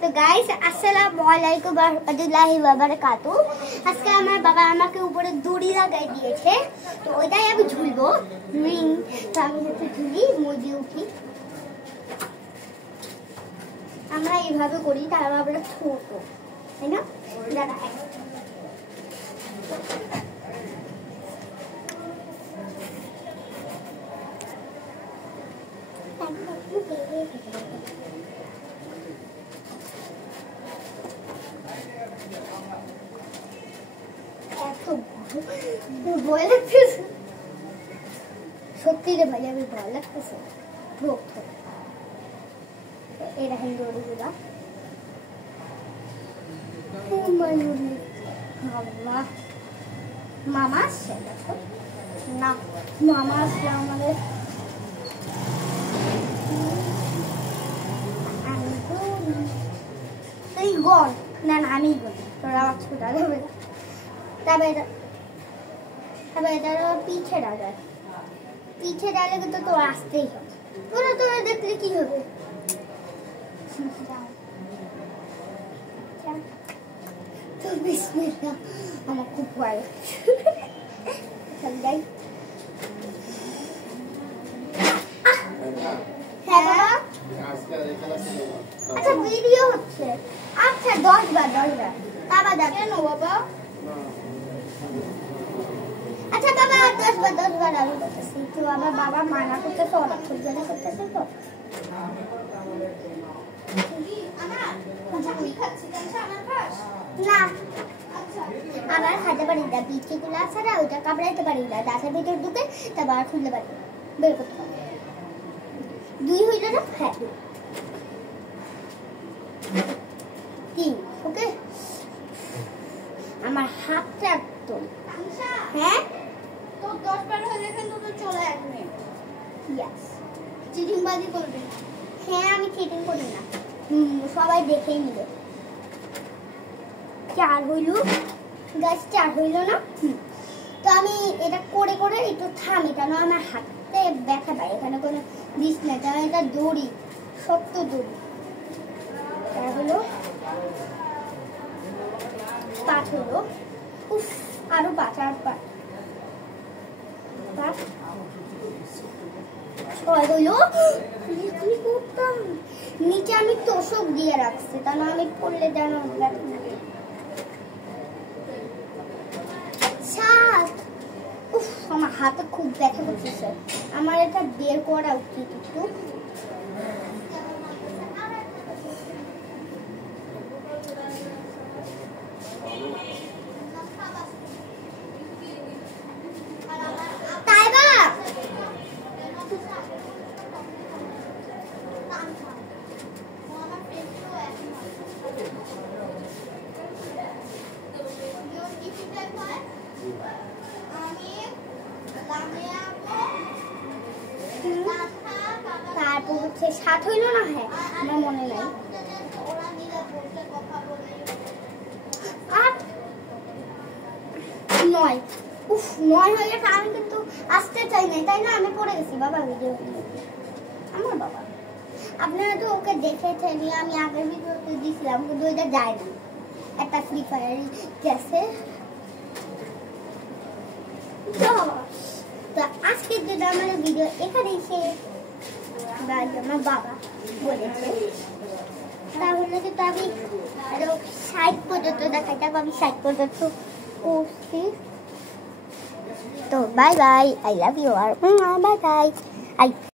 তো গাইস আসসালামু আলাইকুম ওয়া রাহমাতুল্লাহি ওয়া বারাকাতু। আজকে আমার বাবা আমাকে উপরে দড়ি লাগাই দিয়েছে, তো ওইটাই আমি ঝুলবো। তো আমি হচ্ছে ঝুলি, মজি উঠি। আমরা এইভাবে করি, তার আমরা ছোট, তাই না? দাদা ভয় লাগতেছে, সত্যি রে ভাই, আমি ভয় লাগতেছে। এটা হিন্দুরি গুলা মামা আসছে না, মামা আসছে আমাদের। তুই গল না, না আমি বলি, তোরা আমার ছোটা যাবে না। তবে এটা পিঠে ডালে, পিঠে ডালে কিন্তু তো আসতেই হবে। তোরা দেখলে কি হবে? তো বিসমিল্লাহ, আমার খুব ভয় লাগছে। যাই। আচ্ছা ভিডিও হচ্ছে, আচ্ছা 10 বার বাবা দেখেন বাবা। আচ্ছা বাবা 10 বার আমি করতেছি, তো আমার বাবা মানা করতেছে, অনেক খুঁজে করতেছে। তো না আবার খাতে পারি না, পিঠেগুলো আছে না, ওইটা কামড়াইতে পারি না, দাঁতের ভিতর ঢুকে তারপর খুলতে পারি, বের করতে পারি। 2 হইল না? হ্যাঁ 3। ওকে, আমার হাতটা একদম। হ্যাঁ তো 10 বার হলে কিন্তু তো চলে আসবে। ইয়েস, চিটিং বাজি করবে? হ্যাঁ আমি চিটিং করি না, সবাই দেখেই নিবে। 4 হইল গাছ, 4 হইল না? তো আমি এটা করে করে একটু থামি, কেন আমার হাতে ব্যথা পাই। এখানে কোনো দিস না, কারণ এটা দড়ি, শক্ত দড়ি। এটা হলো 5 হলো। উফ, আরো 5 আর 5 6 হইলো। নিচে আমি তোষক দিয়ে রাখছি, তাহলে আমি পড়লে যেন ব্যথা না। 7। উফ, আমার হাতে খুব ব্যথা করতেছে, আমার এটা বের করা উচিত একটু। তারপর হচ্ছে 7 হইল না? হ্যাঁ আমার মনে নাই। 8 9। উফ 9 হয়ে গেছে। আমি কিন্তু আসতে চাই না, তাই না? আমি পড়ে গেছি বাবা ভিডিও। আমার বাবা, আপনারা তো ওকে দেখেছেন, আমি আগের ভিডিওতে দিয়েছিলাম, কিন্তু ওইটা যায় না, একটা ফ্রি ফায়ার গেছে। তো আজকের জন্য আমার ভিডিও এখানেই শেষ। আমার বাবা বলেছে তাহলে কিন্তু আমি আরো 60 পর্যন্ত দেখাইতে, আমি 60 পর্যন্ত করছি। তো bye bye, I love you আর বাই বাই।